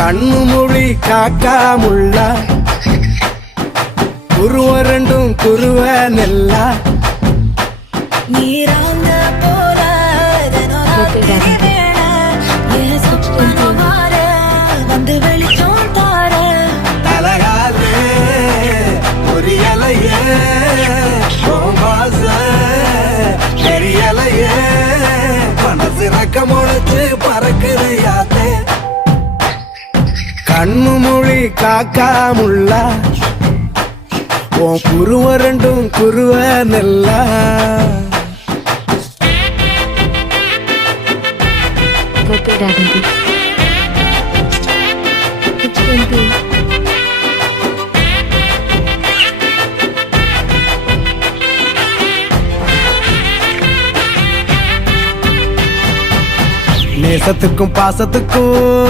கண்ணு மொழி காக்காமுள்ள குருவ ரெண்டும் குருவ நெல்லா நீராங்க போல வந்து வெளிச்சம் தார தலகாலே ஒரு இலையே தெரியலையே மனசு ரக்க முளைச்சு பறக்குறையாத்தே கண்ணு மொழி காக்காமுள்ள உன் குருவ ரெண்டும் குருவ நெல்லா நேசத்துக்கும் பாசத்துக்கும்